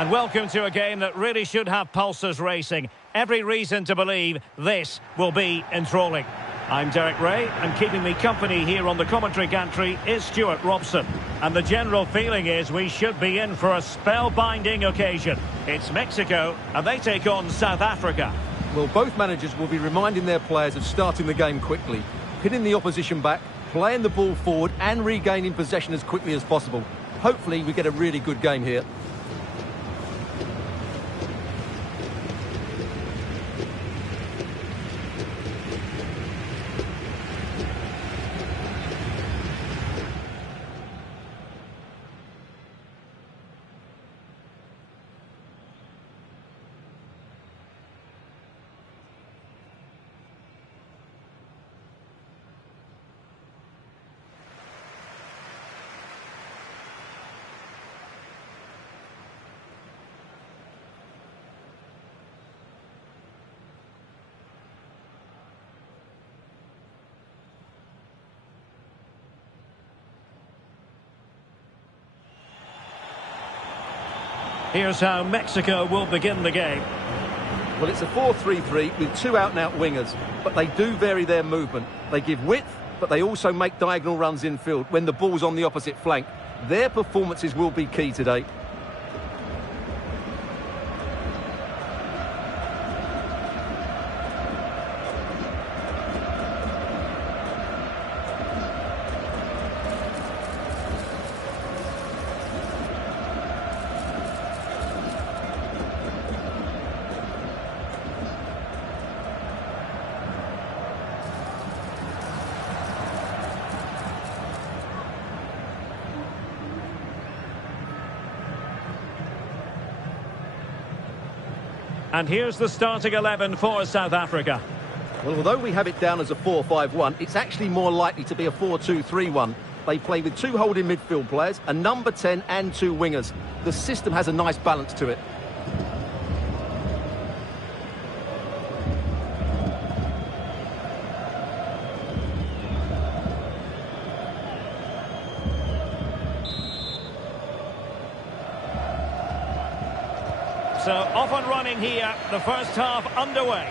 And welcome to a game that really should have pulses racing. Every reason to believe this will be enthralling. I'm Derek Ray, and keeping me company here on the commentary gantry is Stuart Robson. And the general feeling is we should be in for a spellbinding occasion. It's Mexico, and they take on South Africa. Well, both managers will be reminding their players of starting the game quickly, pinning the opposition back, playing the ball forward and regaining possession as quickly as possible. Hopefully we get a really good game here. Here's how Mexico will begin the game. Well, it's a 4-3-3 with two out-and-out wingers, but they do vary their movement. They give width, but they also make diagonal runs infield when the ball's on the opposite flank. Their performances will be key today. And here's the starting 11 for South Africa. Well, although we have it down as a 4-5-1, it's actually more likely to be a 4-2-3-1. They play with two holding midfield players, a number 10 and two wingers. The system has a nice balance to it. So off and running here, the first half underway.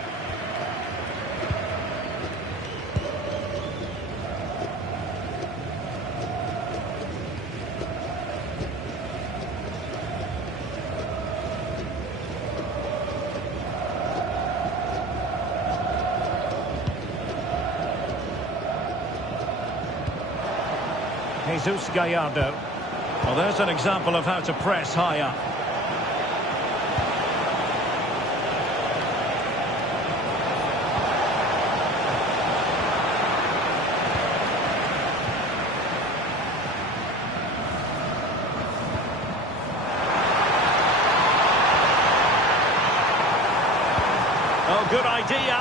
Jesus Gallardo. Well, there's an example of how to press high up. Oh, good idea.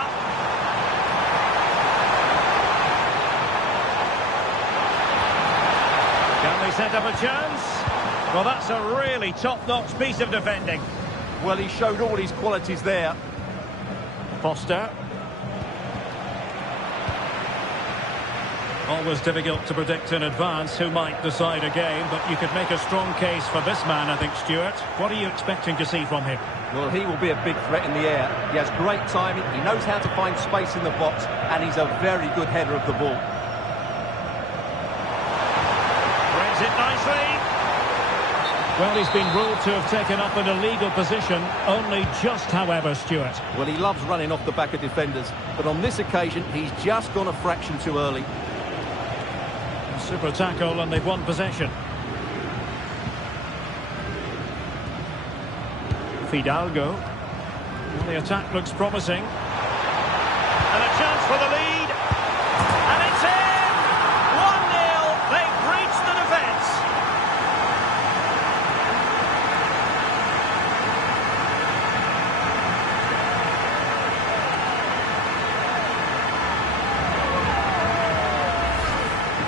Can they set up a chance? Well, that's a really top-notch piece of defending. Well, he showed all his qualities there. Foster. Always difficult to predict in advance who might decide a game, but you could make a strong case for this man, I think, Stuart. What are you expecting to see from him? Well, he will be a big threat in the air. He has great timing, he knows how to find space in the box, and he's a very good header of the ball. Brings it nicely. Well, he's been ruled to have taken up an illegal position, only just, however, Stuart. Well, he loves running off the back of defenders, but on this occasion, he's just gone a fraction too early. Super tackle, and they've won possession. Fidalgo. Well, the attack looks promising. And a chance for the lead. And it's in! 1-0. They've breached the defence.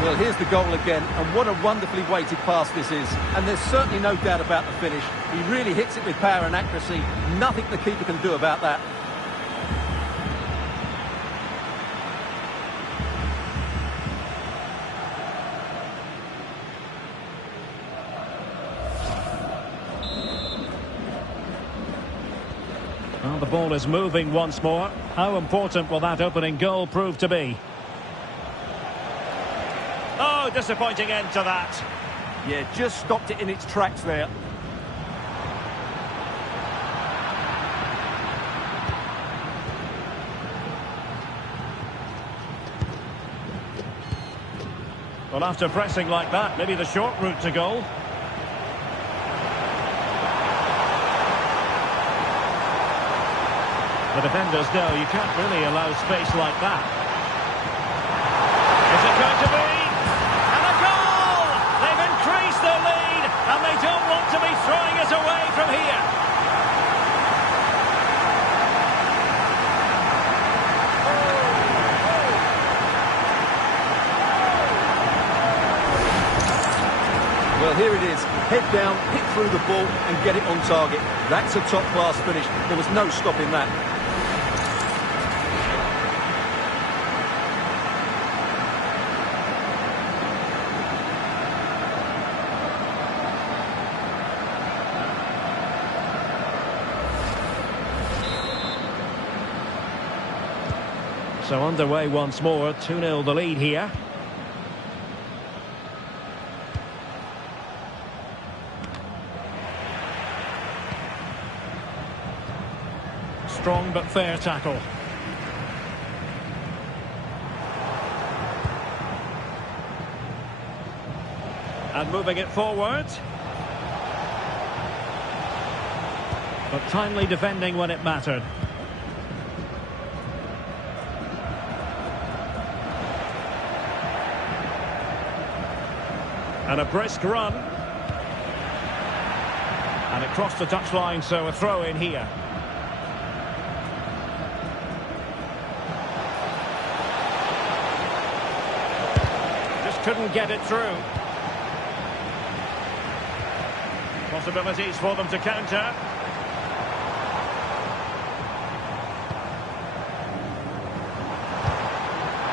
Well, here's the goal again, and what a wonderfully weighted pass this is. And there's certainly no doubt about the finish. He really hits it with power and accuracy. Nothing the keeper can do about that. And the ball is moving once more. How important will that opening goal prove to be? Oh, disappointing end to that. Yeah, just stopped it in its tracks there. Well, after pressing like that, maybe the short route to goal. The defenders know you can't really allow space like that. Is it going to be? And a goal! They've increased their lead, and they don't want to be throwing it away from here. Well, here it is. Head down, hit through the ball and get it on target. That's a top-class finish. There was no stopping that. So underway once more, 2-0 the lead here. Strong but fair tackle. And moving it forward. But timely defending when it mattered. And a brisk run. And it crossed the touchline, so a throw in here. Just couldn't get it through. Possibilities for them to counter.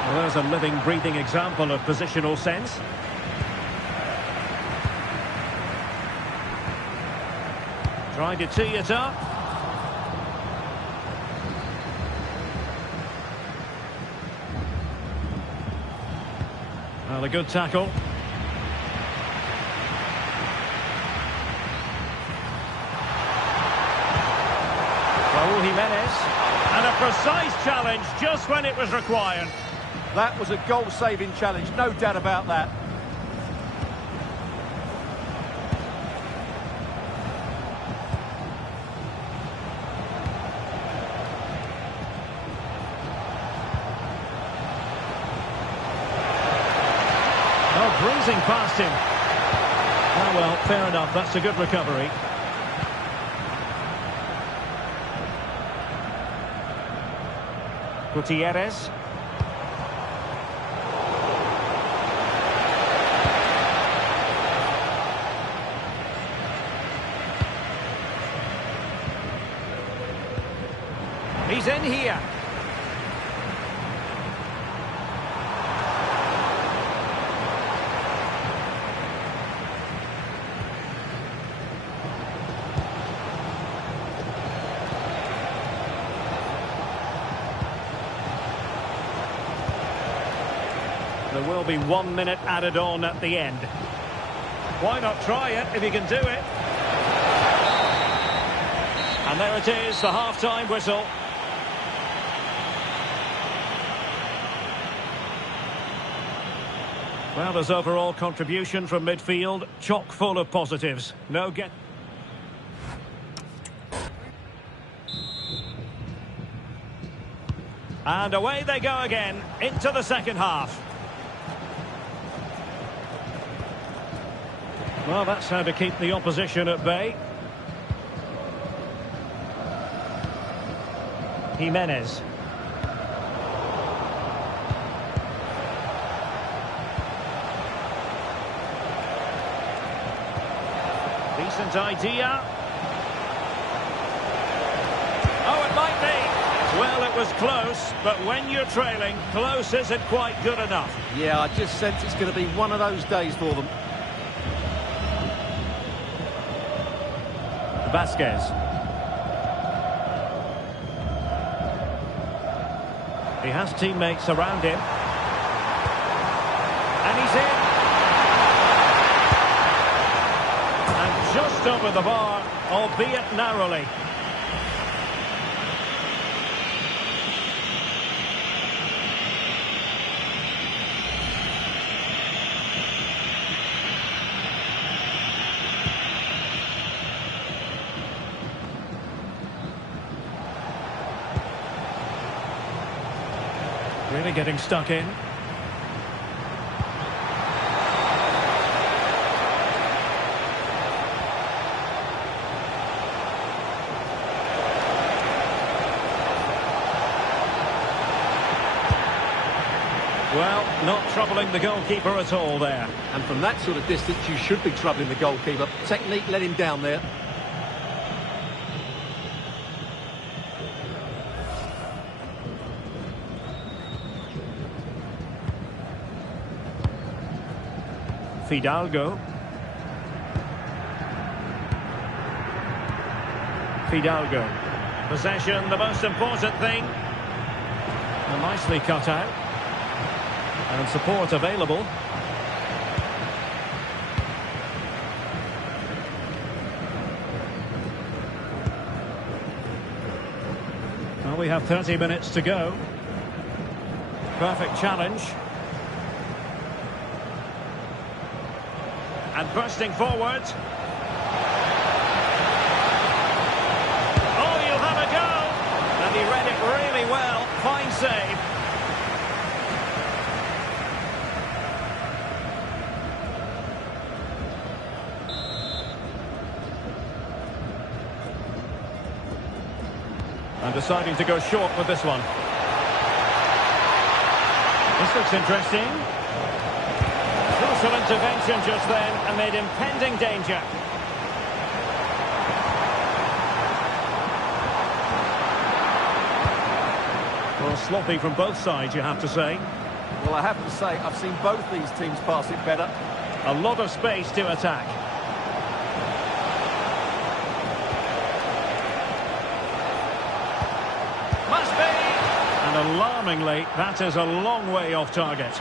Well, there's a living, breathing example of positional sense. Trying to tee it up. Well, a good tackle. Raúl Jiménez. And a precise challenge just when it was required. That was a goal-saving challenge, no doubt about that. Breezing past him. Oh, well, fair enough. That's a good recovery. Gutierrez. He's in here. There will be 1 minute added on at the end. Why not try it if you can do it? And there it is, the half-time whistle. Well, his overall contribution from midfield, chock full of positives. No get... And away they go again, into the second half. Well, that's how to keep the opposition at bay. Jimenez. Decent idea. Oh, it might be. Well, it was close, but when you're trailing, close isn't quite good enough. Yeah, I just sense it's going to be one of those days for them. Vasquez. He has teammates around him. And he's in. And just over the bar, albeit narrowly. Really getting stuck in. Well, not troubling the goalkeeper at all there. And from that sort of distance, you should be troubling the goalkeeper. Technique let him down there. Fidalgo. Possession, the most important thing. And nicely cut out. And support available. Well, we have 30 minutes to go. Perfect challenge. And bursting forward. Oh, you'll have a go. And he read it really well. Fine save. And deciding to go short with this one. This looks interesting. Crucial intervention just then amid impending danger. Well, sloppy from both sides, you have to say. Well, I have to say, I've seen both these teams pass it better. A lot of space to attack. Must be! And alarmingly, that is a long way off target.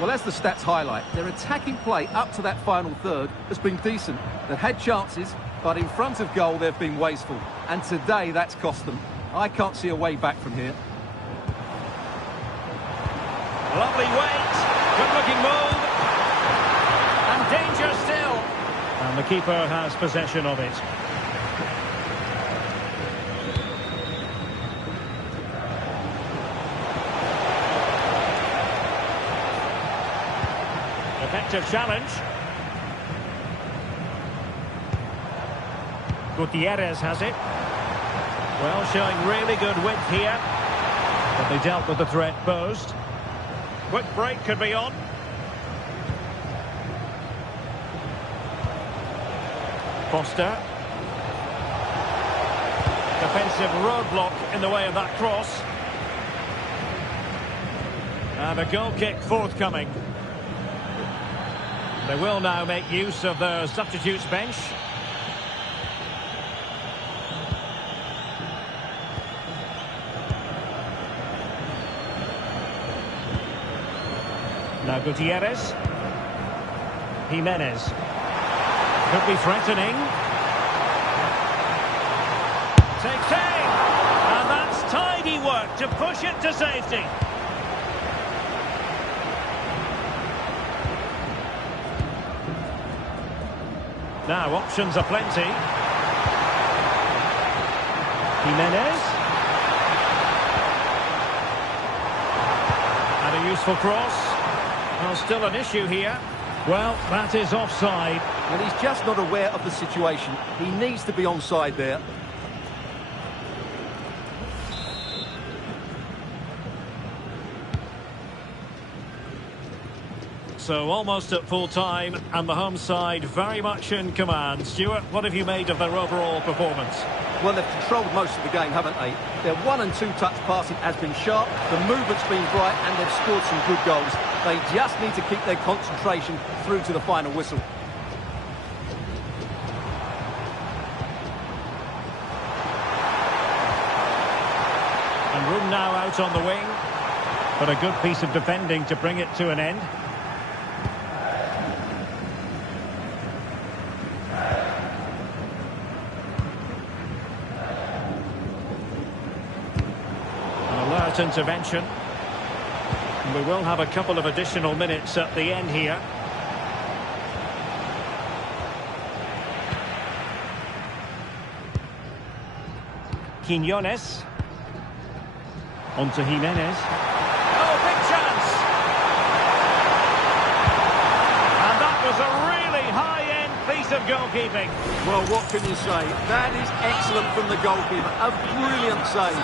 Well, as the stats highlight, their attacking play up to that final third has been decent. They've had chances, but in front of goal they've been wasteful. And today that's cost them. I can't see a way back from here. Lovely weight, good-looking move, and danger still. And the keeper has possession of it. Effective challenge. Gutierrez has it. Well, showing really good width here. But they dealt with the threat posed. Quick break could be on. Foster. Defensive roadblock in the way of that cross. And a goal kick forthcoming. They will now make use of their substitutes bench. Now Gutierrez. Jimenez. Could be threatening. Takes aim. And that's tidy work to push it to safety. Now, options are plenty. Jimenez. And a useful cross. Well, still an issue here. Well, that is offside. And he's just not aware of the situation. He needs to be onside there. So almost at full time, and the home side very much in command. Stuart, what have you made of their overall performance? Well, they've controlled most of the game, haven't they? Their 1- and 2-touch passing has been sharp, the movement's been bright, and they've scored some good goals. They just need to keep their concentration through to the final whistle. out on the wing, but a good piece of defending to bring it to an end. An alert intervention. And we will have a couple of additional minutes at the end here. Quinones. On to Jimenez. Oh, big chance! And that was a really high-end piece of goalkeeping. Well, what can you say? That is excellent from the goalkeeper. A brilliant save.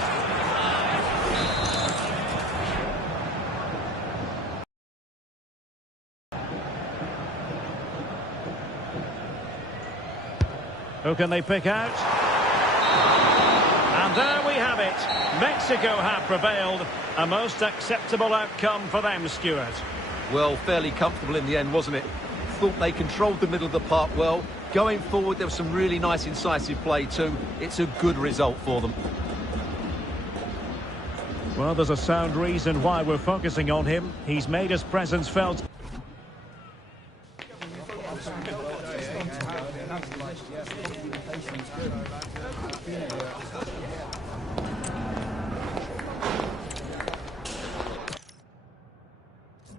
Who can they pick out? And there we have it. Mexico have prevailed. A most acceptable outcome for them, Stuart. Well, fairly comfortable in the end, wasn't it? Thought they controlled the middle of the park well. Going forward, there was some really nice incisive play too. It's a good result for them. Well, there's a sound reason why we're focusing on him. He's made his presence felt.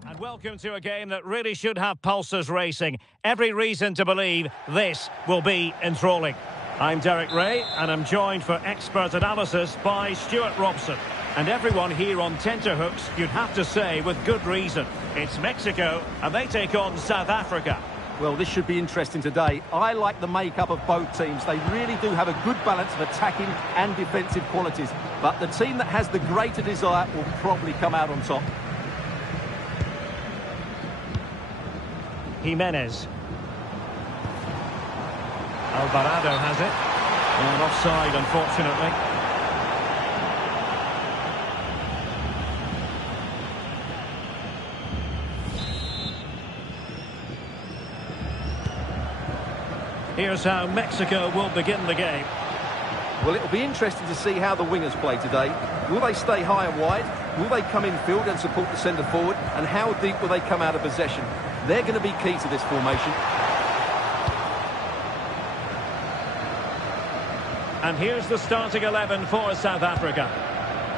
And welcome to a game that really should have pulses racing. Every reason to believe this will be enthralling. I'm Derek Ray, and I'm joined for expert analysis by Stuart Robson. And everyone here on tenterhooks, you'd have to say, with good reason. It's Mexico, and they take on South Africa. Well, this should be interesting today. I like the makeup of both teams. They really do have a good balance of attacking and defensive qualities. But the team that has the greater desire will probably come out on top. Jimenez. Alvarado has it. And offside, unfortunately. Here's how Mexico will begin the game. Well, it'll be interesting to see how the wingers play today. Will they stay high and wide? Will they come in field and support the centre forward? And how deep will they come out of possession? They're going to be key to this formation. And here's the starting 11 for South Africa.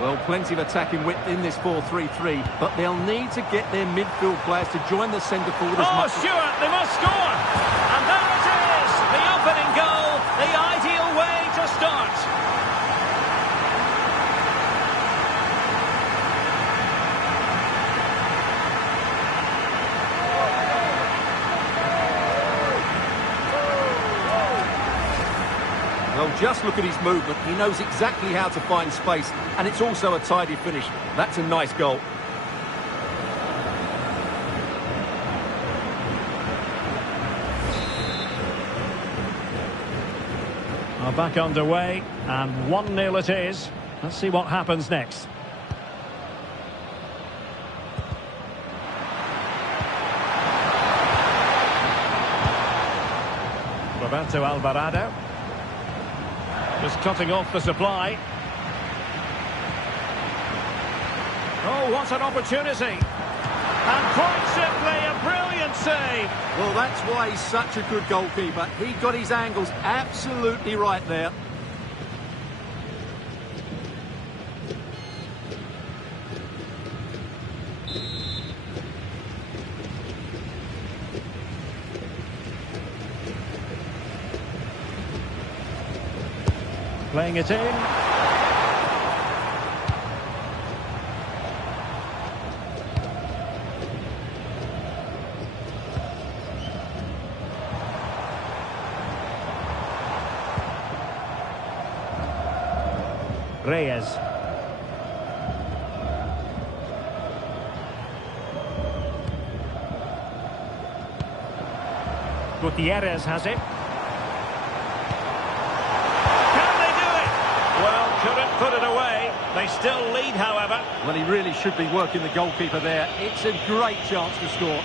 Well, plenty of attacking width in this 4-3-3, but they'll need to get their midfield players to join the centre forward as much. Oh, Stuart, they must score! And there it is! The opening goal, the ideal way to start. Well, just look at his movement. He knows exactly how to find space, and it's also a tidy finish. That's a nice goal. Are back underway, and 1-0 it is. Let's see what happens next. Roberto Alvarado. Just cutting off the supply. Oh, what an opportunity. And quite simply, a brilliant save. Well, that's why he's such a good goalkeeper. He got his angles absolutely right there. Playing it in. Reyes. Gutierrez has it. Couldn't put it away. They still lead, however. Well, he really should be working the goalkeeper there. It's a great chance to score.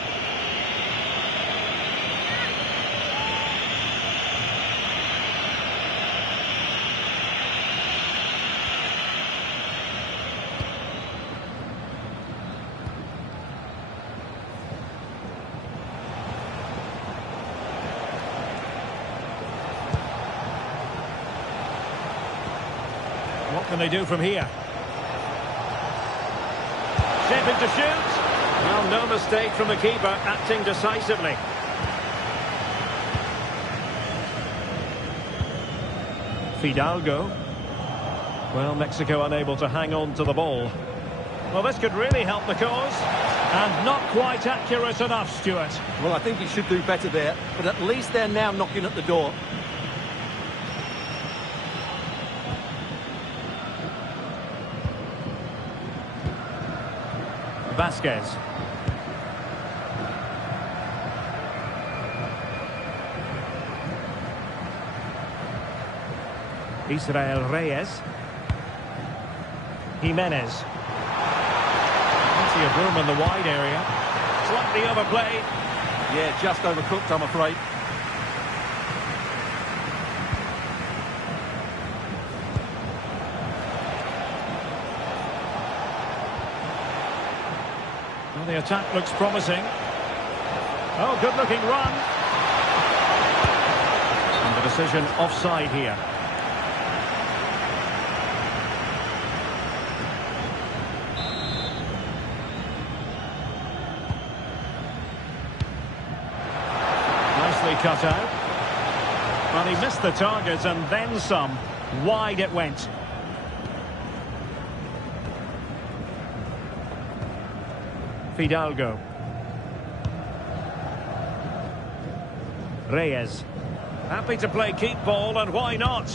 What can they do from here? Shaping to shoot. Well, no mistake from the keeper, acting decisively. Fidalgo. Well, Mexico unable to hang on to the ball. Well, this could really help the cause. And not quite accurate enough, Stuart. Well, I think he should do better there, but at least they're now knocking at the door. Vasquez. Israel Reyes. Jimenez. Plenty of room in the wide area. Slightly overplayed. Yeah, just overcooked, I'm afraid. Well, the attack looks promising. Oh, good-looking run. And the decision offside here. Nicely cut out. Well, he missed the target and then some. Wide it went. Fidalgo. Reyes. Happy to play keep ball, and why not?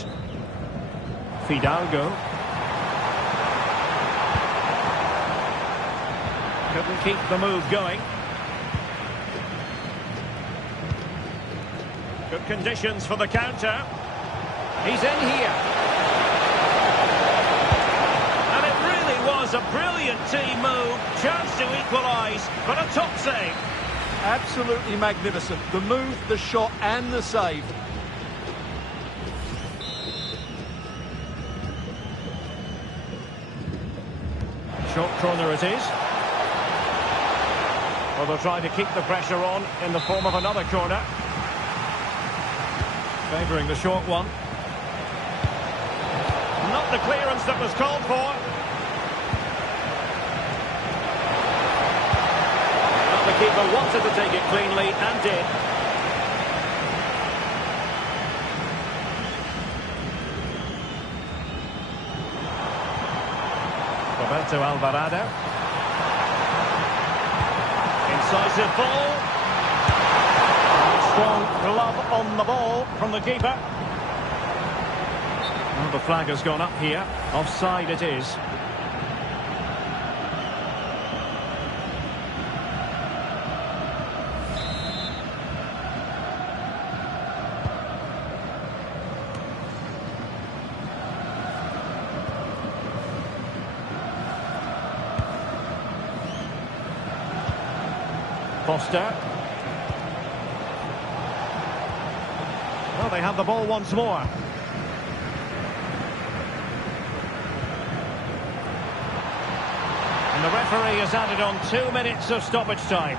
Fidalgo. Couldn't keep the move going. Good conditions for the counter. He's in here. And it really was a brilliant team move. Chance to equalise, but a top save. Absolutely magnificent. The move, the shot and the save. Short corner it is. Well, they'll try to keep the pressure on in the form of another corner. Favouring the short one. Not the clearance that was called for. Well, the keeper wanted to take it cleanly and did. Roberto Alvarado. Incisive ball. Strong glove on the ball from the keeper. Well, the flag has gone up here. Offside it is. Foster. Well, they have the ball once more. And the referee has added on 2 minutes of stoppage time.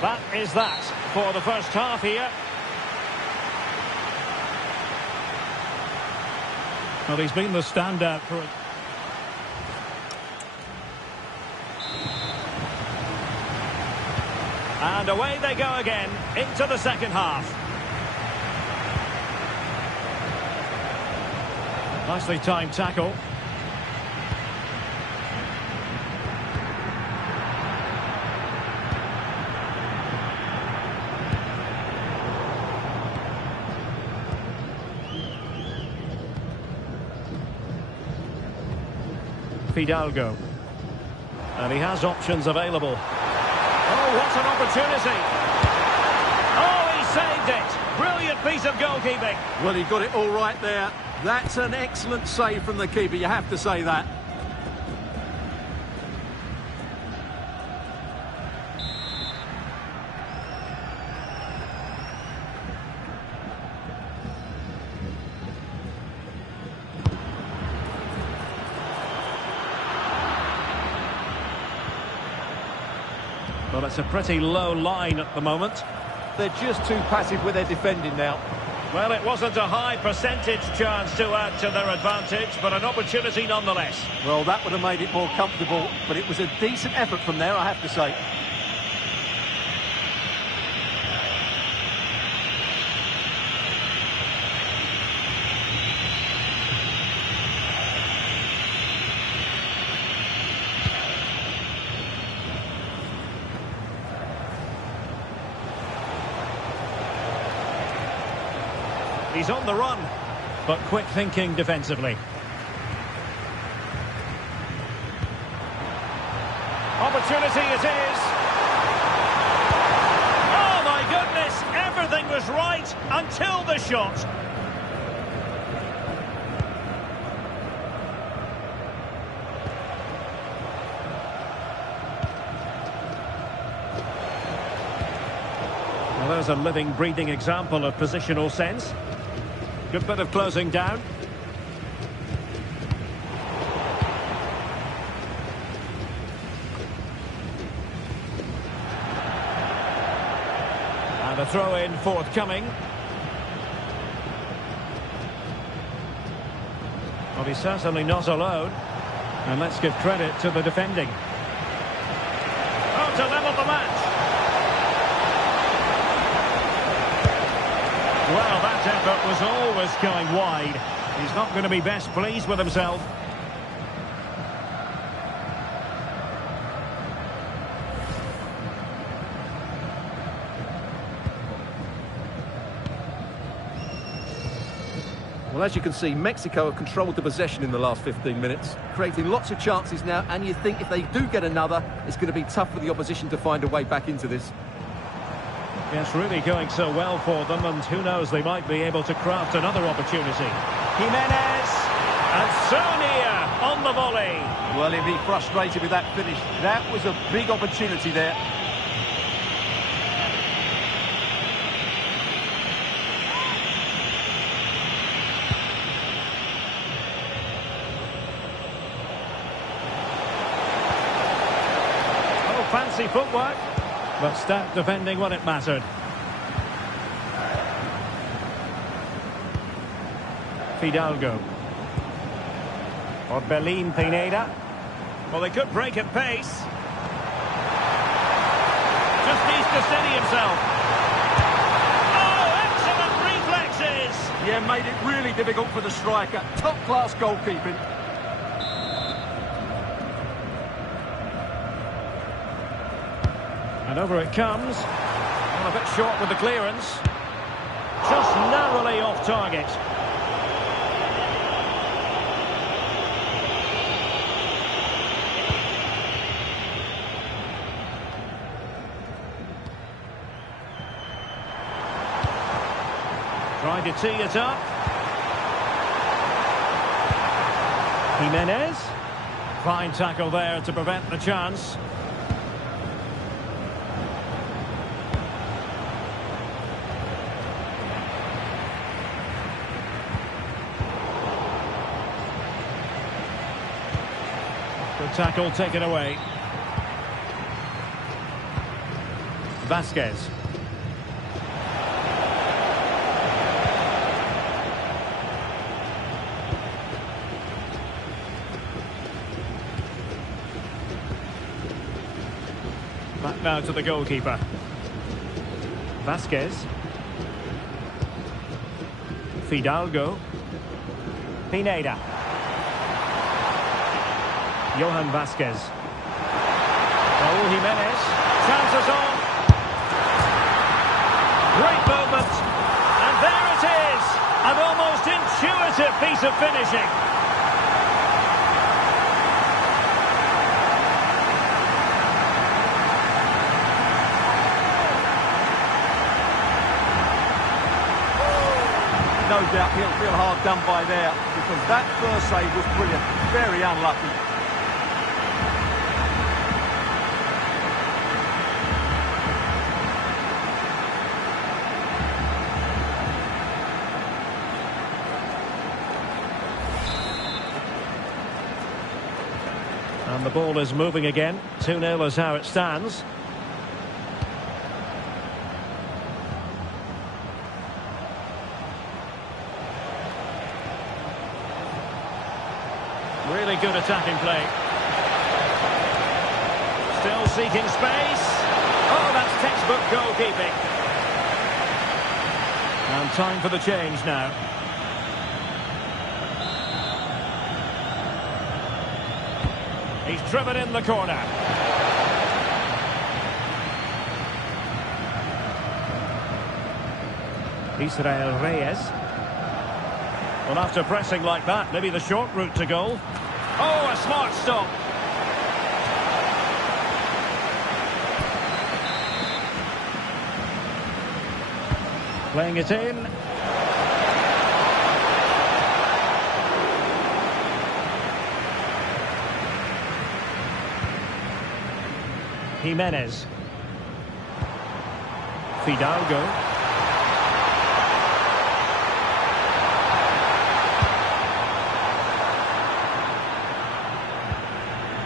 That is that for the first half here. Well, he's been the standout for it. And away they go again into the second half. Nicely timed tackle. Fidalgo. And he has options available. Oh, what an opportunity. Oh, he saved it. Brilliant piece of goalkeeping. Well, he got it all right there. That's an excellent save from the keeper, you have to say that. Well, it's a pretty low line at the moment. They're just too passive with their defending now. Well, it wasn't a high percentage chance to add to their advantage, but an opportunity nonetheless. Well, that would have made it more comfortable, but it was a decent effort from there, I have to say. He's on the run, but quick thinking defensively. Opportunity it is. Oh my goodness, everything was right until the shot. Well, there's a living, breathing example of positional sense. Good bit of closing down. And a throw-in forthcoming. Well, he's certainly not alone. And let's give credit to the defending. Oh, to level the match. Well, that effort was always going wide. He's not going to be best pleased with himself. Well, as you can see, Mexico have controlled the possession in the last 15 minutes, creating lots of chances now, and you think if they do get another, it's going to be tough for the opposition to find a way back into this. Yes, really going so well for them, and who knows, they might be able to craft another opportunity. Jimenez, and so near on the volley. Well, he'll be frustrated with that finish. That was a big opportunity there. Oh, fancy footwork. But stout defending when it mattered. Fidalgo. Orbelín Pineda. Well, they could break at pace. Just needs to steady himself. Oh, excellent reflexes! Yeah, made it really difficult for the striker. Top-class goalkeeping. And over it comes. Well, a bit short with the clearance. Just narrowly off target. Trying to tee it up. Jimenez. Fine tackle there to prevent the chance. Good tackle taken away. Vasquez. Back now to the goalkeeper. Vasquez. Fidalgo. Pineda. Johan Vasquez. Raúl Jimenez. Chances on. Great movement. And there it is. An almost intuitive piece of finishing. No doubt he'll feel hard done by there, because that first save was brilliant. Very unlucky. And the ball is moving again. 2-0 is how it stands. Really good attacking play. Still seeking space. Oh, that's textbook goalkeeping. And time for the change now. He's driven in the corner. Israel Reyes. Well, after pressing like that, maybe the short route to goal. Oh, a smart stop. Playing it in. Jimenez. Fidalgo.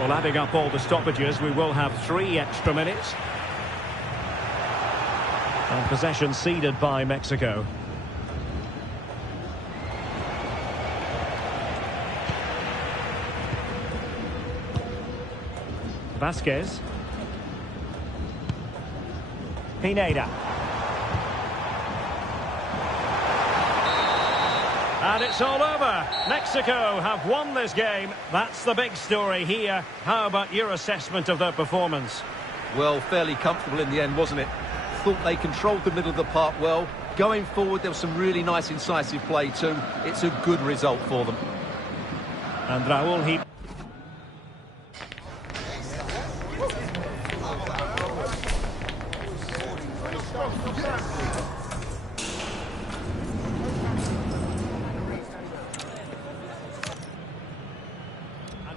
Well, adding up all the stoppages, we will have 3 extra minutes. And possession ceded by Mexico. Vasquez. Pineda. And it's all over. Mexico have won this game. That's the big story here. How about your assessment of their performance? Well, fairly comfortable in the end, wasn't it? Thought they controlled the middle of the park well. Going forward, there was some really nice incisive play too. It's a good result for them. And Raúl, he...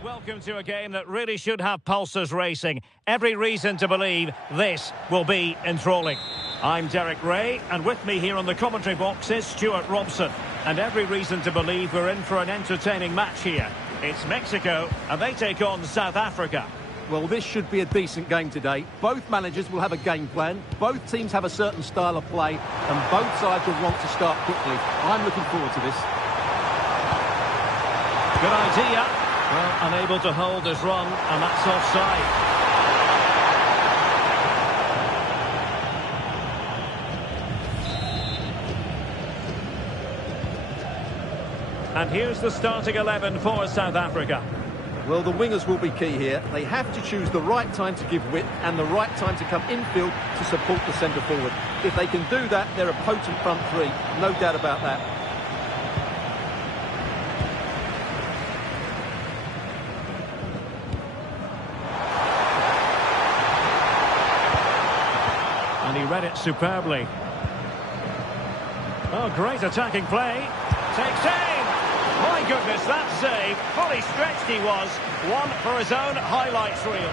Welcome to a game that really should have pulses racing. Every reason to believe this will be enthralling. I'm Derek Ray, and with me here on the commentary box is Stuart Robson. And every reason to believe we're in for an entertaining match here. It's Mexico, and they take on South Africa. Well, this should be a decent game today. Both managers will have a game plan. Both teams have a certain style of play, and both sides will want to start quickly. I'm looking forward to this. Good idea. Well, unable to hold his run, and that's offside. And here's the starting 11 for South Africa. Well, the wingers will be key here. They have to choose the right time to give width and the right time to come infield to support the centre forward. If they can do that, they're a potent front three. No doubt about that. And he read it superbly. Oh, great attacking play. Takes aim. My goodness, that save. Fully stretched he was. One for his own highlights reel.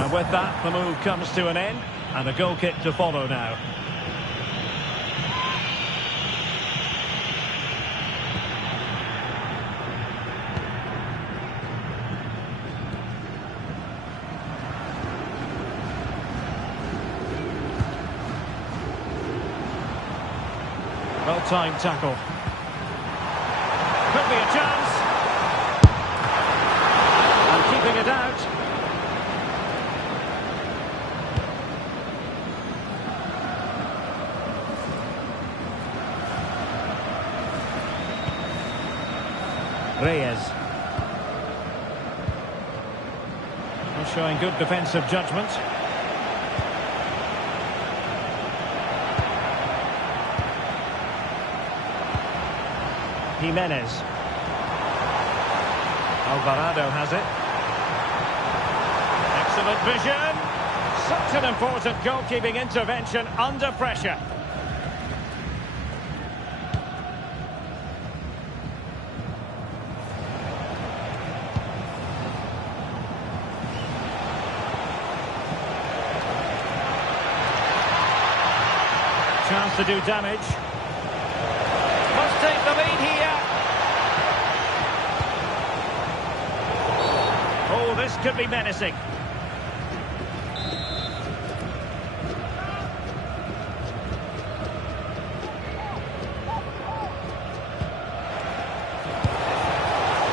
And with that, the move comes to an end, and a goal kick to follow now. Well-timed tackle. Could be a chance. And keeping it out. Reyes. Showing good defensive judgment. Jimenez. Alvarado has it. Excellent vision. Such an important goalkeeping intervention under pressure. Chance to do damage. Must take the lead here. Oh, this could be menacing.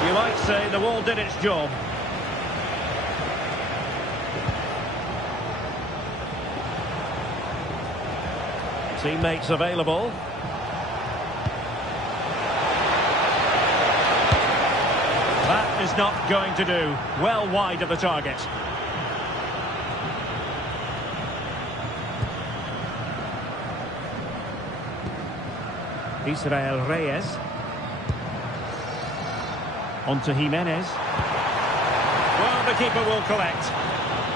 You might say the wall did its job. Teammates available. That is not going to do. Well wide of the target. Israel Reyes. On to Jimenez. Well, the keeper will collect.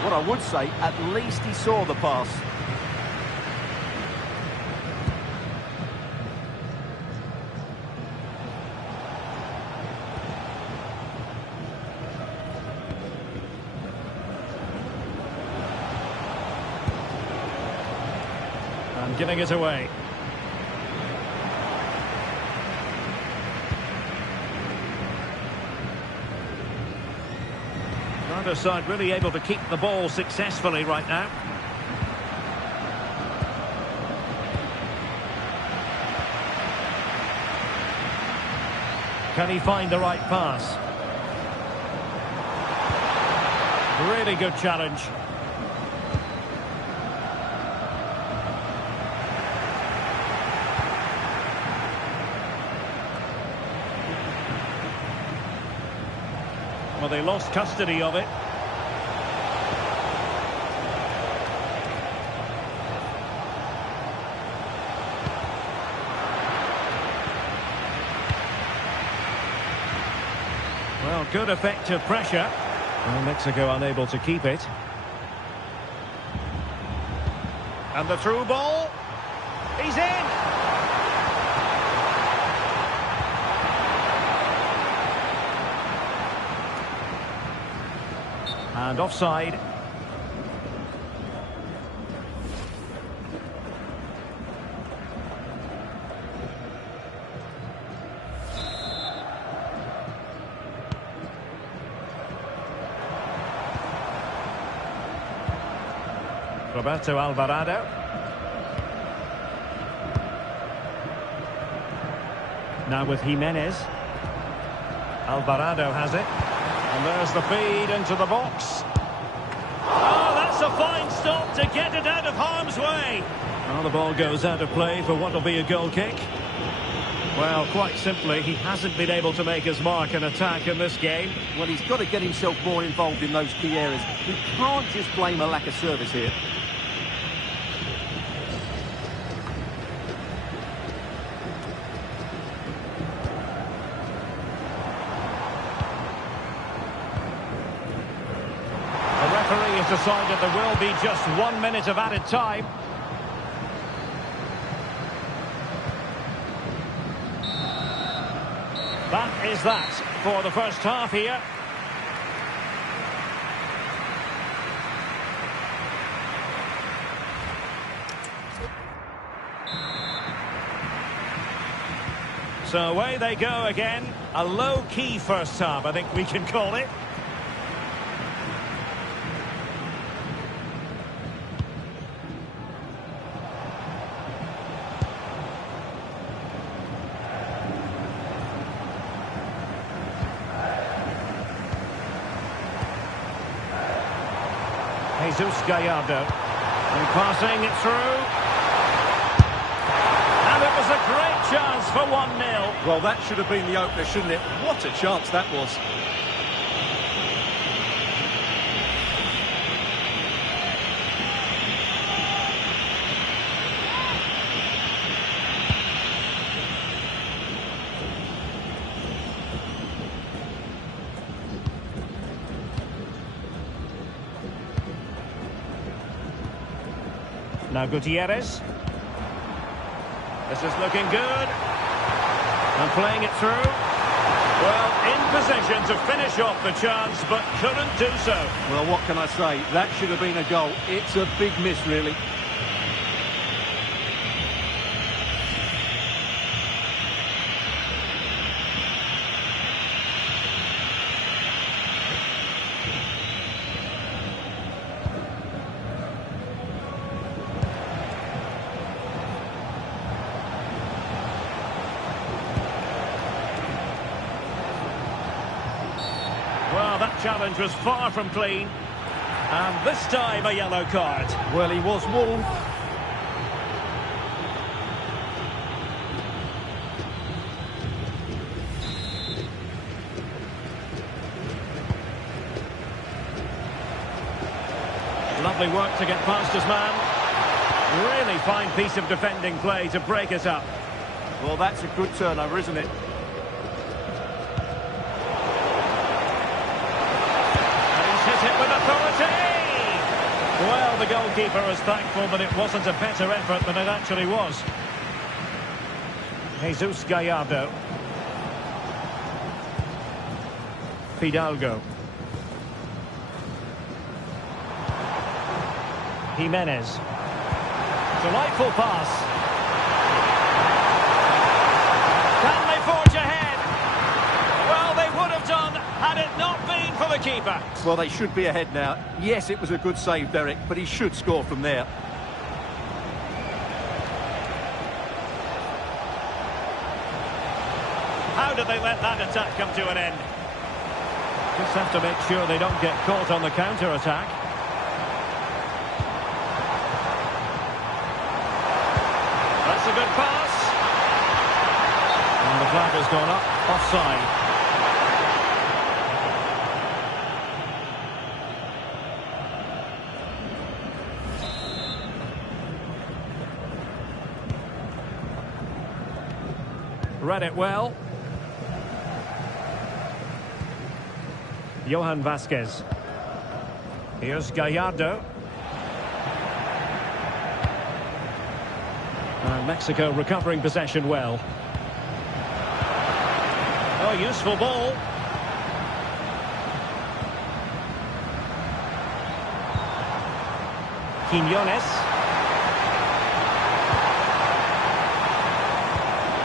What I would say, at least he saw the pass. And giving it away. Neither side really able to keep the ball successfully right now. Can he find the right pass? Really good challenge. Well, they lost custody of it. Well, good effective pressure. Well, Mexico unable to keep it. And the through ball. He's in! And offside. Roberto Alvarado. Now with Jimenez. Alvarado has it. And there's the feed into the box. Oh, that's a fine stop to get it out of harm's way. Well, the ball goes out of play for what will be a goal kick. Well, quite simply, he hasn't been able to make his mark and attack in this game. Well, he's got to get himself more involved in those key areas. He can't just blame a lack of service here. Decided there will be just 1 minute of added time. That is that for the first half here. So away they go again. A low-key first half, I think we can call it. Jesus Gallardo. And passing it through. And it was a great chance for 1-0. Well, that should have been the opener, shouldn't it? What a chance that was. Now Gutierrez. This is looking good. And playing it through. Well, in position to finish off the chance, but couldn't do so. Well, what can I say? That should have been a goal. It's a big miss, really. challenge was far from clean. And this time a yellow card. Well, he was warned. Lovely work to get past his man. Really fine piece of defending play to break it up. Well, that's a good turnover, isn't it? He's hit it with authority! Well, the goalkeeper is thankful that it wasn't a better effort than it actually was. Jesus Gallardo. Fidalgo. Jimenez. Delightful pass. Can they forge ahead? Well, they would have done had it not been for the keeper. Well, they should be ahead now. Yes, it was a good save, Derek, but he should score from there. How did they let that attack come to an end? Just have to make sure they don't get caught on the counter-attack. That's a good pass. And the flag has gone up, offside. Read it well. Johan Vasquez. Here's Gallardo. And Mexico recovering possession well. Oh, useful ball. Quiñones.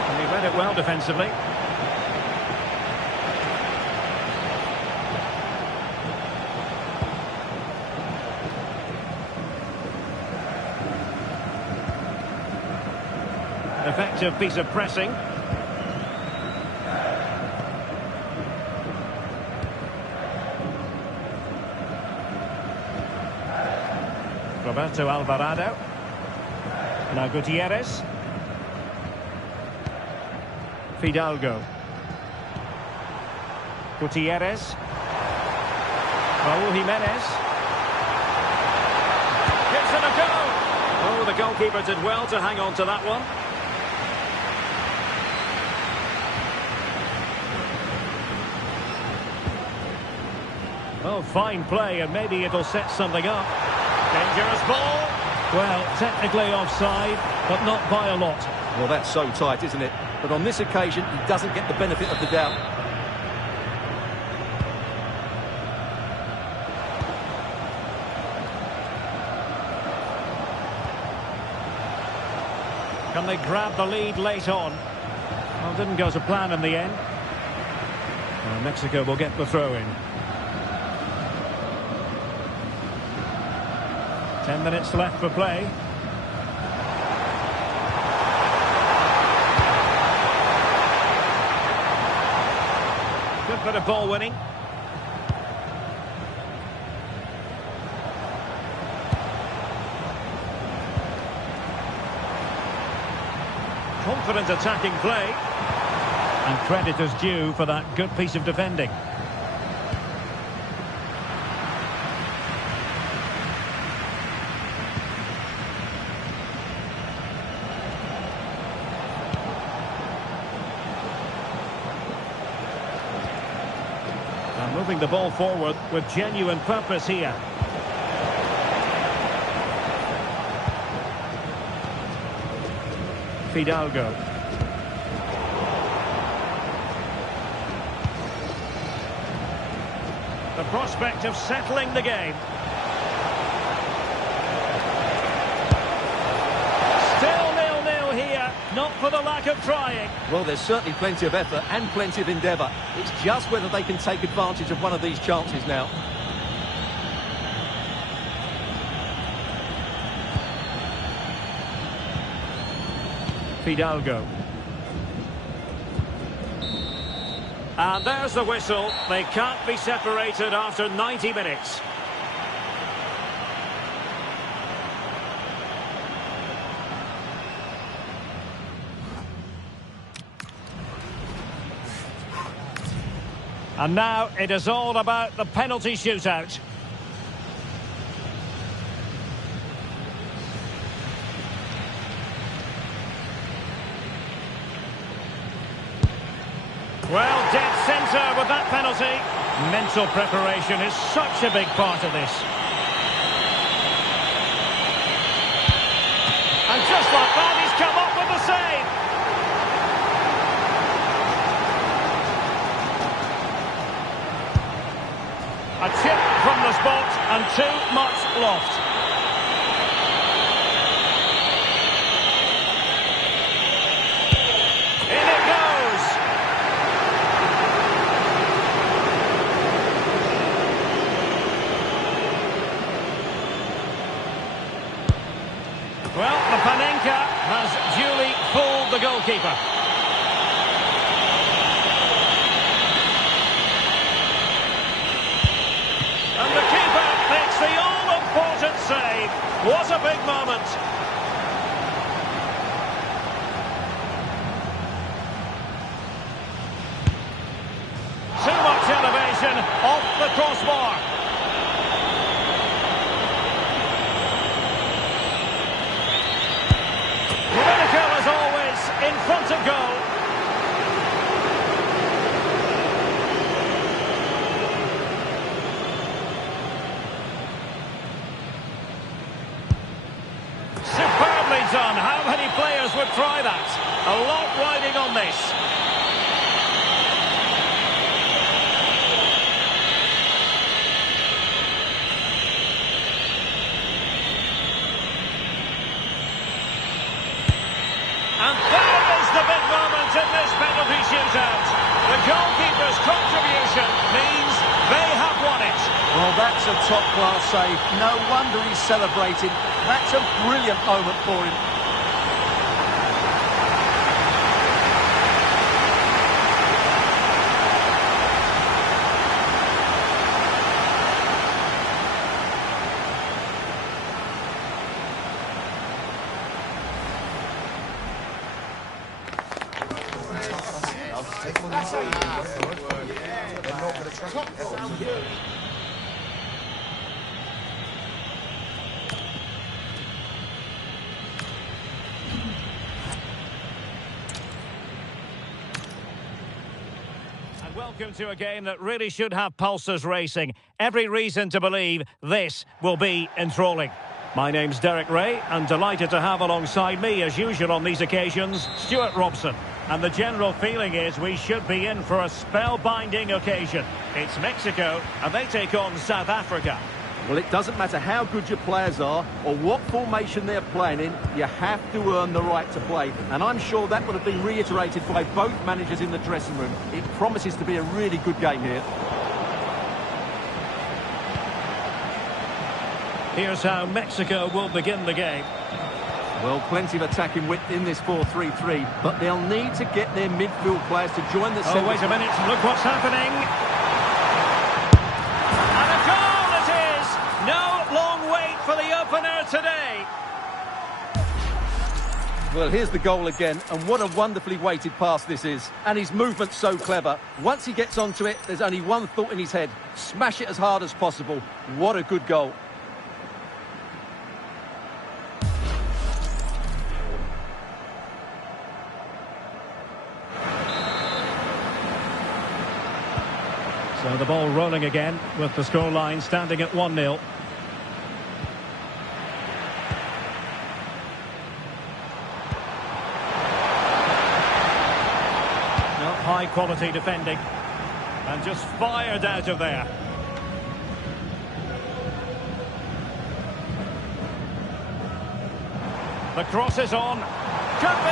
And he read it well defensively. Effective piece of pressing. Roberto Alvarado. Now Gutierrez. Fidalgo. Gutierrez. Raúl Jimenez. Gives it a go. Oh, the goalkeeper did well to hang on to that one. Oh, fine play, and maybe it'll set something up. Dangerous ball. Well, technically offside, but not by a lot. Well, that's so tight, isn't it? But on this occasion, he doesn't get the benefit of the doubt. Can they grab the lead late on? Well, didn't go to plan in the end. Well, Mexico will get the throw-in. 10 minutes left for play. Good bit of ball winning. Confident attacking play. And credit is due for that good piece of defending. Moving the ball forward with genuine purpose here. Fidalgo. The prospect of settling the game. Still 0-0 here, not for the lack of trying. Well, there's certainly plenty of effort and plenty of endeavour. It's just whether they can take advantage of one of these chances now. Fidalgo. And there's the whistle. They can't be separated after 90 minutes. And now it is all about the penalty shootout. Well, dead centre with that penalty. Mental preparation is such a big part of this. And just like that, he's come up with the save. A chip from the spot and too much loft. In it goes. Well, the Panenka has duly fooled the goalkeeper. And the keeper makes the all-important save. What a big moment. Too much elevation off the crossbar. Critical as always in front of goal. Superbly done. How many players would try that? A lot riding on this. And there is the big moment in this penalty shootout. The goalkeeper's contribution means they have won it. Well, that's a top-class save. No wonder he's celebrating. That's a brilliant moment for him. And welcome to a game that really should have pulses racing. Every reason to believe this will be enthralling. My name's Derek Ray, and delighted to have alongside me, as usual on these occasions, Stuart Robson. And the general feeling is we should be in for a spellbinding occasion. It's Mexico, and they take on South Africa. Well, it doesn't matter how good your players are or what formation they're playing in, you have to earn the right to play. And I'm sure that would have been reiterated by both managers in the dressing room. It promises to be a really good game here. Here's how Mexico will begin the game. Well, plenty of attacking width in this 4-3-3, but they'll need to get their midfield players to join the centre. Oh, wait a minute, look what's happening. And a goal it is! No long wait for the opener today. Well, here's the goal again, and what a wonderfully weighted pass this is. And his movement's so clever. Once he gets onto it, there's only one thought in his head. Smash it as hard as possible. What a good goal. So the ball rolling again with the scoreline standing at 1-0. High quality defending and just fired out of there. The cross is on. Could be.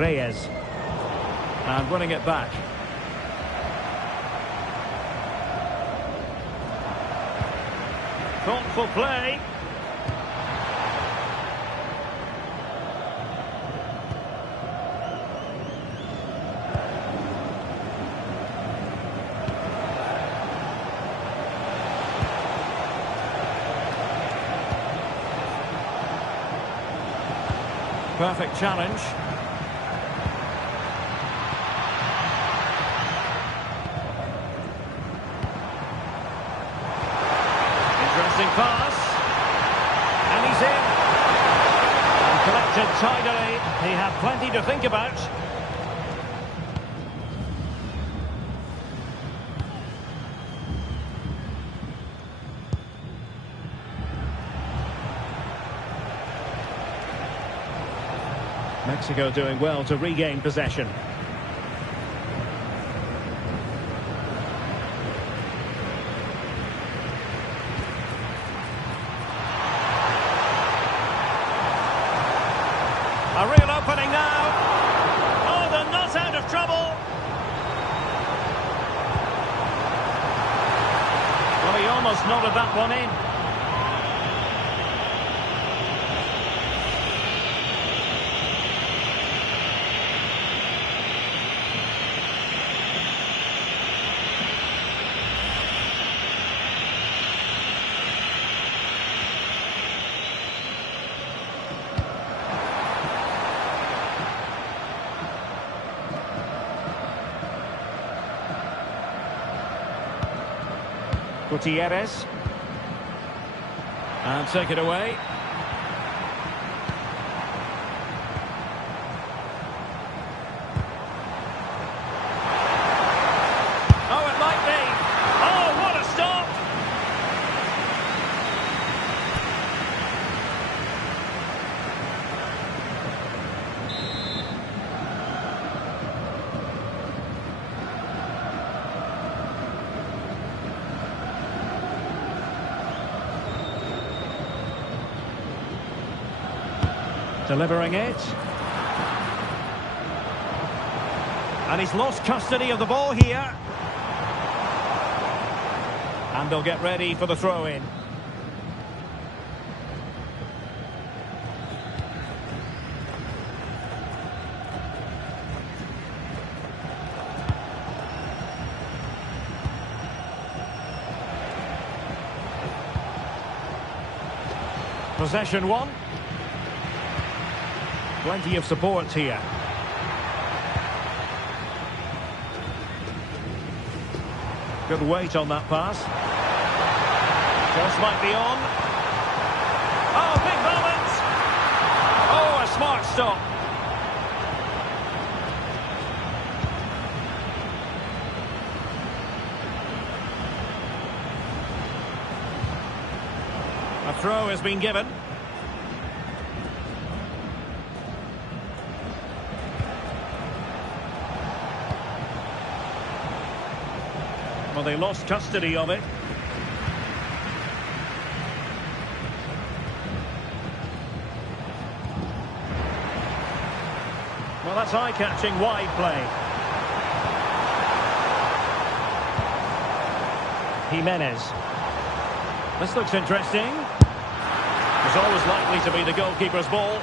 Reyes. And winning it back. Thoughtful play. Perfect challenge. Interesting pass. And he's in. And collected tidily. He had plenty to think about. Mexico doing well to regain possession. A real opening now. Oh, they're not out of trouble. Well, he almost nodded that one in. Gutierrez. And take it away. Oh, it might be. Oh, what a stop! Delivering it. And he's lost custody of the ball here. And they'll get ready for the throw-in. Possession one. Plenty of support here. Good weight on that pass. Cross might be on. Oh, big moment! Oh, a smart stop. A throw has been given. Well, they lost custody of it. Well, that's eye-catching wide play. Jimenez. This looks interesting. It's always likely to be the goalkeeper's ball.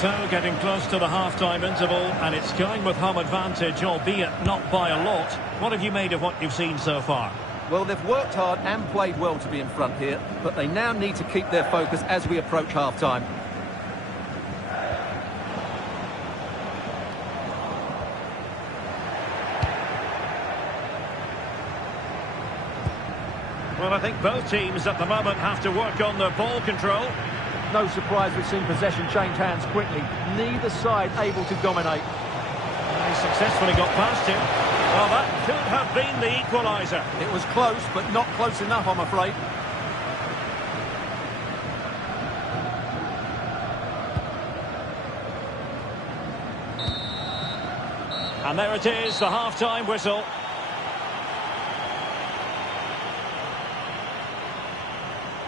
So, getting close to the half-time interval, and it's going with home advantage, albeit not by a lot. What have you made of what you've seen so far? Well, they've worked hard and played well to be in front here, but they now need to keep their focus as we approach half-time. Well, I think both teams at the moment have to work on their ball control. No surprise we've seen possession change hands quickly. Neither side able to dominate. He successfully got past him. Well, that could have been the equaliser. It was close, but not close enough, I'm afraid. And there it is, the half-time whistle.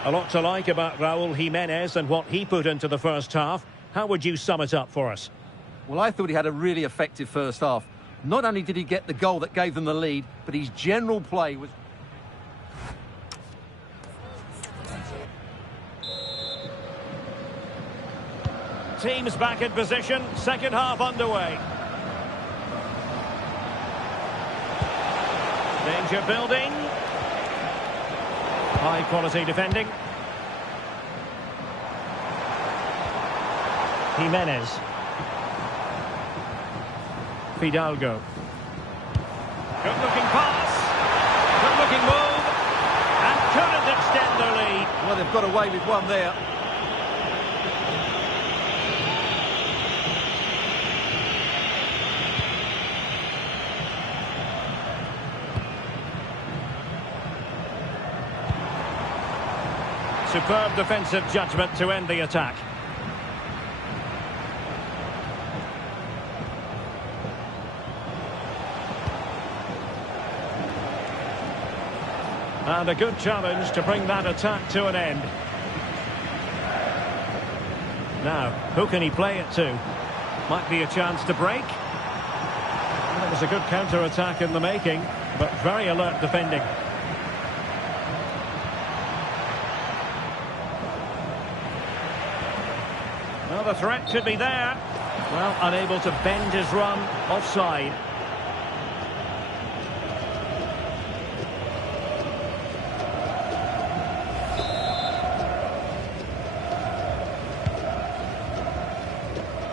A lot to like about Raúl Jiménez and what he put into the first half. How would you sum it up for us? Well, I thought he had a really effective first half. Not only did he get the goal that gave them the lead, but his general play was... Teams back in position, second half underway. Danger building. High quality defending. Jimenez. Fidalgo. Good looking pass. Good looking move. And couldn't extend their lead. Well, they've got away with one there. Superb defensive judgment to end the attack. And a good challenge to bring that attack to an end. Now, who can he play it to? Might be a chance to break. And it was a good counter-attack in the making, but very alert defending. Well, the threat could be there. Well, unable to bend his run offside.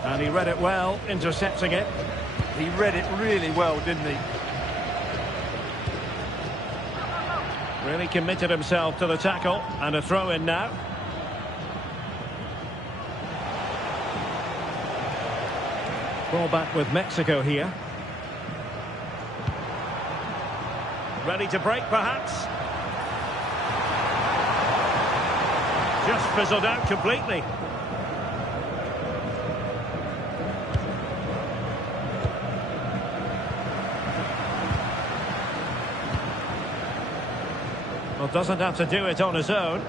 And he read it well, intercepting it. He read it really well, didn't he? Really committed himself to the tackle, and a throw-in now. Ball back with Mexico here. Ready to break, perhaps. Just fizzled out completely. Well, doesn't have to do it on his own.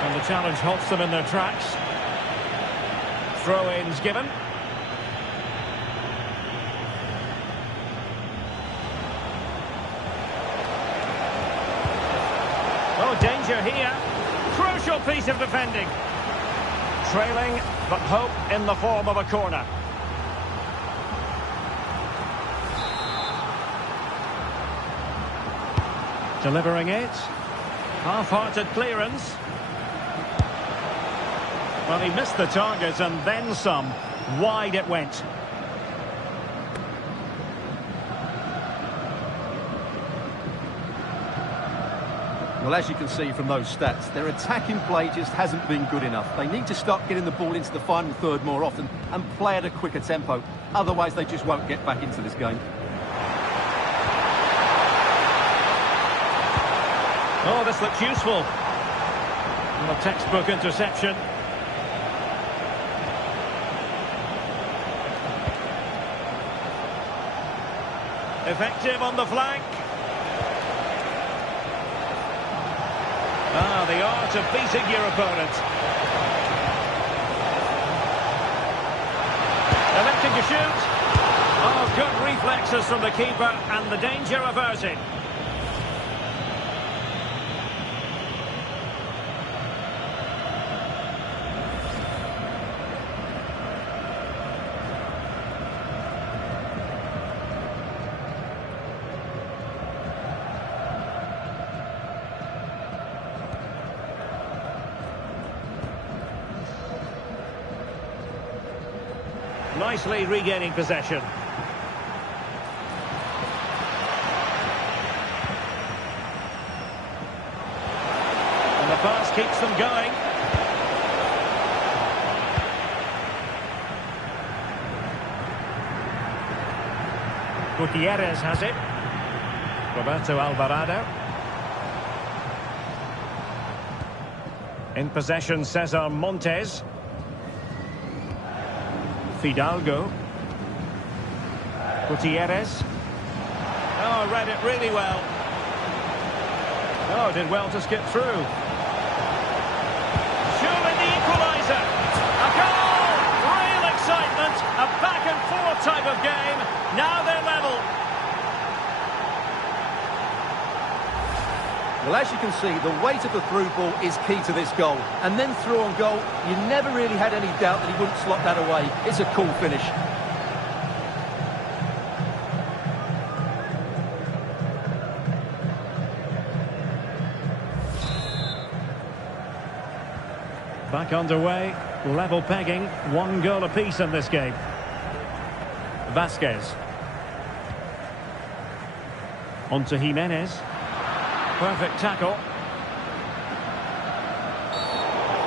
And the challenge halts them in their tracks. Throw-ins given. Oh, danger here. Crucial piece of defending. Trailing, but hope in the form of a corner. Delivering it. Half-hearted clearance. Well, he missed the target and then some. Wide it went. Well, as you can see from those stats, their attacking play just hasn't been good enough. They need to start getting the ball into the final third more often and play at a quicker tempo. Otherwise, they just won't get back into this game. Oh, this looks useful. And a textbook interception. Effective on the flank. Ah, the art of beating your opponent. Electing to shoot. Oh, good reflexes from the keeper and the danger averted. Nicely regaining possession. And the pass keeps them going. Gutierrez has it. Roberto Alvarado. In possession, Cesar Montes. Fidalgo. Gutierrez. Oh, read it really well. Oh, did well to skip through. Surely the equaliser. A goal! Real excitement. A back and Well, as you can see, the weight of the through ball is key to this goal. And then through on goal, you never really had any doubt that he wouldn't slot that away. It's a cool finish. Back underway, level pegging, 1 goal apiece in this game. Vasquez. On to Jimenez. Perfect tackle.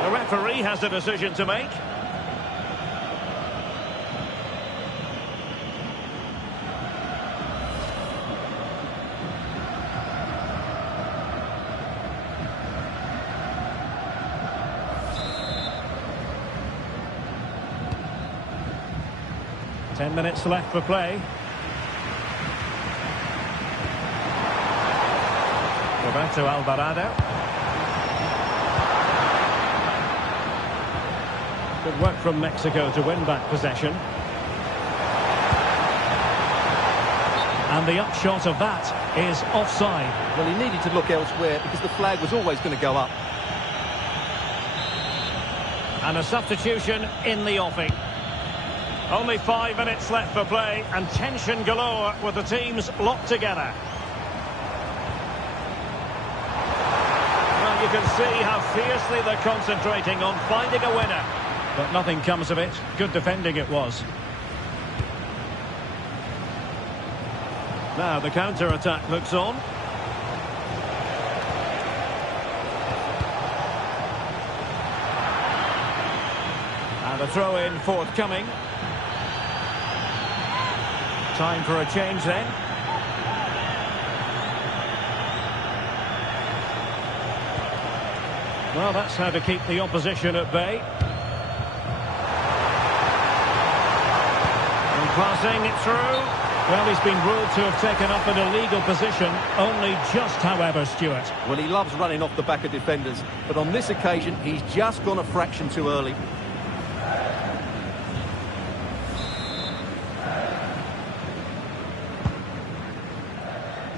The referee has a decision to make. Ten minutes left for play. Roberto Alvarado. Good work from Mexico to win back possession. And the upshot of that is offside. Well, he needed to look elsewhere because the flag was always going to go up. And a substitution in the offing. Only 5 minutes left for play and tension galore with the teams locked together. Well, you can see how fiercely they're concentrating on finding a winner. But nothing comes of it. Good defending it was. Now the counter-attack looks on. And a throw-in forthcoming. Time for a change then. Well, that's how to keep the opposition at bay. And passing it through. Well, he's been ruled to have taken up an illegal position. Only just, however, Stuart. Well, he loves running off the back of defenders. But on this occasion, he's just gone a fraction too early.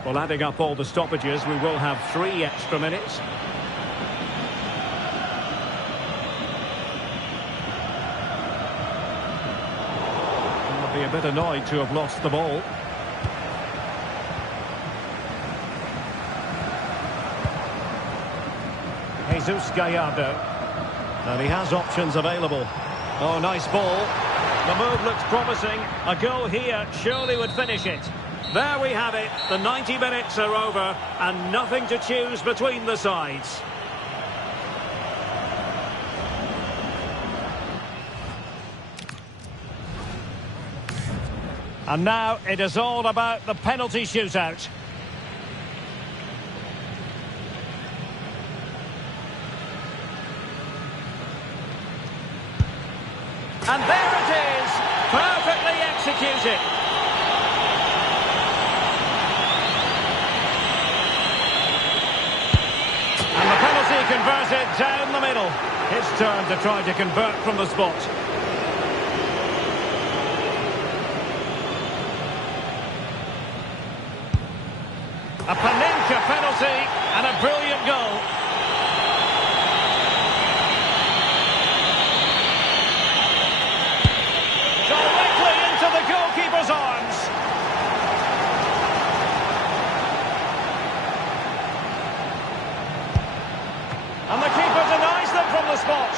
Well, adding up all the stoppages, we will have 3 extra minutes. I'll be a bit annoyed to have lost the ball. Jesus Gallardo. And he has options available. Oh, nice ball. The move looks promising. A goal here surely would finish it. There we have it. The 90 minutes are over and nothing to choose between the sides. And now it is all about the penalty shootout. And there it is, perfectly executed. And the penalty converted down the middle. His turn to try to convert from the spot. A Panenka penalty and a brilliant goal. Directly into the goalkeeper's arms. And the keeper denies them from the spot.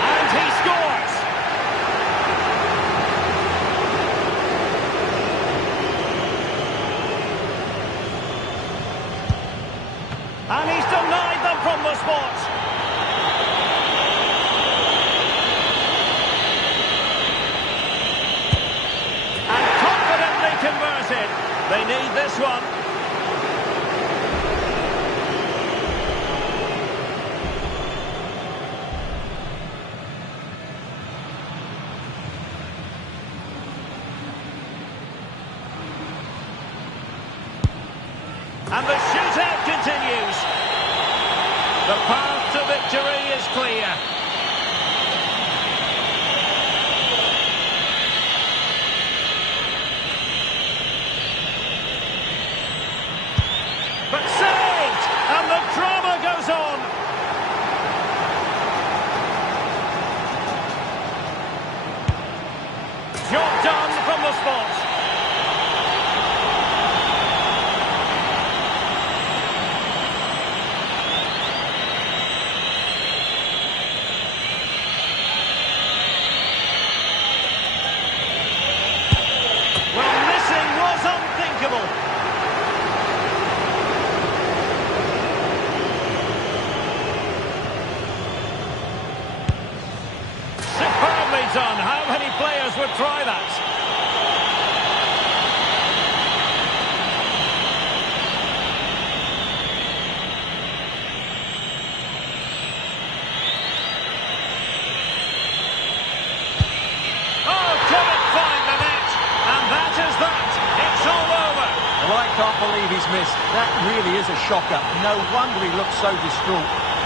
And he scores. And he's denied them from the spot. And confidently converted. They need this one. And the shootout continues. The path to victory is clear. done. How many players would try that? Oh, could it find the net? And that is that. It's all over. Well, I can't believe he's missed. That really is a shocker. No wonder he looks so distraught.